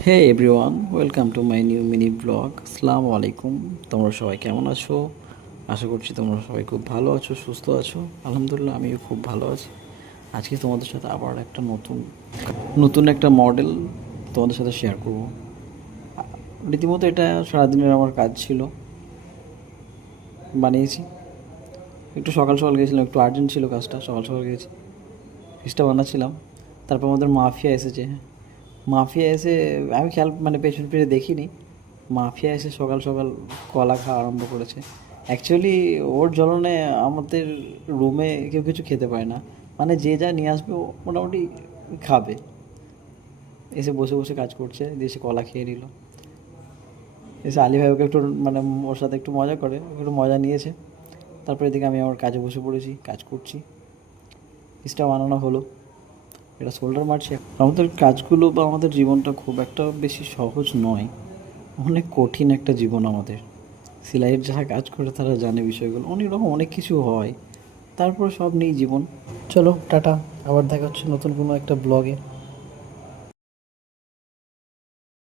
Hey everyone, welcome to my new mini blog. আসসালামু আলাইকুম। তোমরা সবাই কেমন আছো? আশা করছি তোমরা সবাই খুব ভালো আছো, সুস্থ আছো। আলহামদুলিল্লাহ, আমিও খুব ভালো আছি। আজকে তোমাদের সাথে আবার একটা নতুন নতুন একটা মডেল তোমাদের সাথে শেয়ার করব। রীতিমতো এটা সারাদিনের আমার কাজ ছিল, বানিয়েছি। একটু সকাল সকাল গিয়েছিলাম, একটু আর্জেন্ট ছিল কাজটা, সকাল সকাল গিয়েছি, ফিসটা বানাচ্ছিলাম। তারপর আমাদের মাফিয়া এসেছে। মাফিয়া এসে আমি খেয়াল মানে পেছন ফিরে দেখিনি, মাফিয়া এসে সকাল সকাল কলা খাওয়া আরম্ভ করেছে। অ্যাকচুয়ালি ওর জ্বলনে আমাদের রুমে কেউ কিছু খেতে পায় না, মানে যে যা নিয়ে আসবে ও মোটামুটি খাবে। এসে বসে বসে কাজ করছে, দিয়ে এসে কলা খেয়ে নিল। এসে আলী ভাই ওকে একটু মানে ওর সাথে একটু মজা করে, একটু মজা নিয়েছে। তারপরে এদিকে আমি আমার কাজে বসে পড়েছি, কাজ করছি। পিসটা বানানো হলো, এটা শোল্ডার মারছি। আমাদের কাজগুলো বা আমাদের জীবনটা খুব একটা বেশি সহজ নয়, অনেক কঠিন একটা জীবন আমাদের। সেলাইয়ের যারা কাজ করে তারা জানে বিষয়গুলো, অনেক রকম অনেক কিছু হয়, তারপর সব নিয়েই জীবন। চলো টাটা, আবার দেখা হচ্ছে নতুন কোনো একটা ব্লগে।